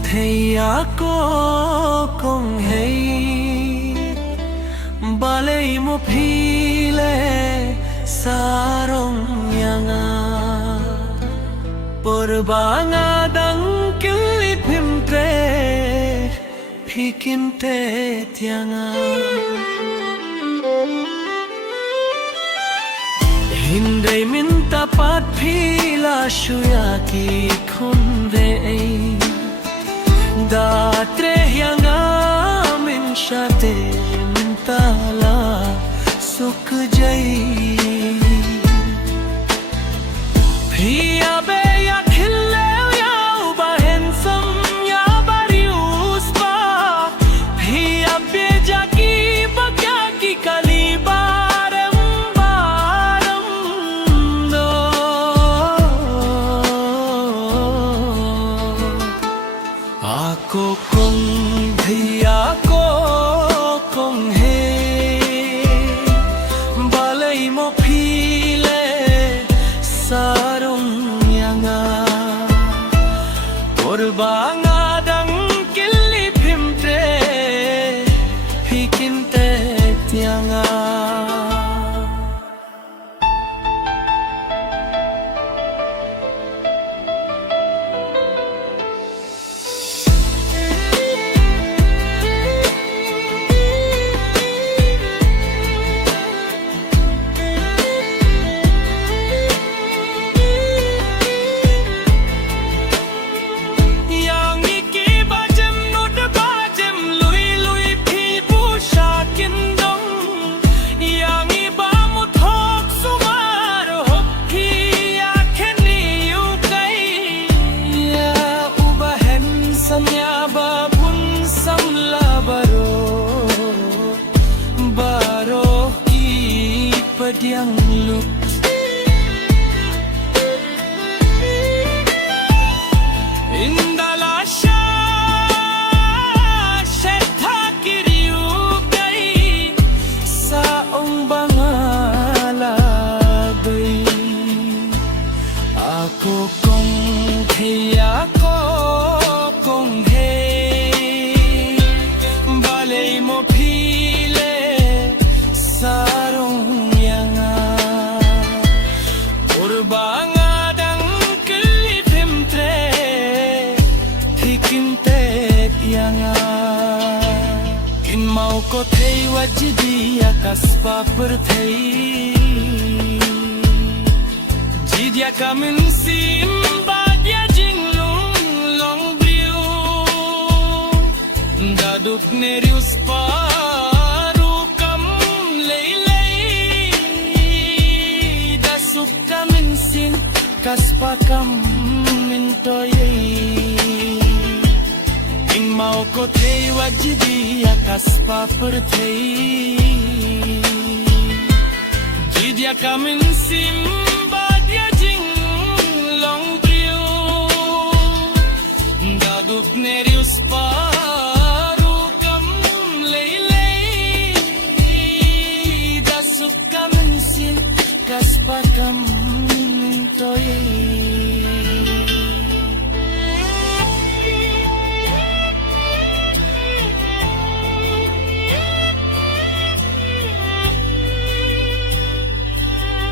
theiya ko kong hei balei mo phile sarong yanga purbanga dang kili phimtre phikinte tyanga hindai minta pat phila shuya ki khunde da tre yanga min shate mintala suk jai phiya be ya khille ya ba handsome ya barius ba phiya be jaki bagya ki kali baram baram do ako kong bhaiya ko kong he balai mo phile sarong yanga purbanga dang kili phimtre phikinte tyanga yang luk indala sha shetha kiriu gai sa ong bangala gai ako kong theiya ko kong he balei mo phile sarong purbanga dang kili phimtre phikinte tyanga in mau ko thei wajdi akaspa par thei jidya kamin sim badya jinglung long briu daduk nerius paru kam lei kamin sin kaspa kam mintoye ing mau ko thei wajdi akaspa par thei jidya kamin sim badya jing long briu daduk nerius pa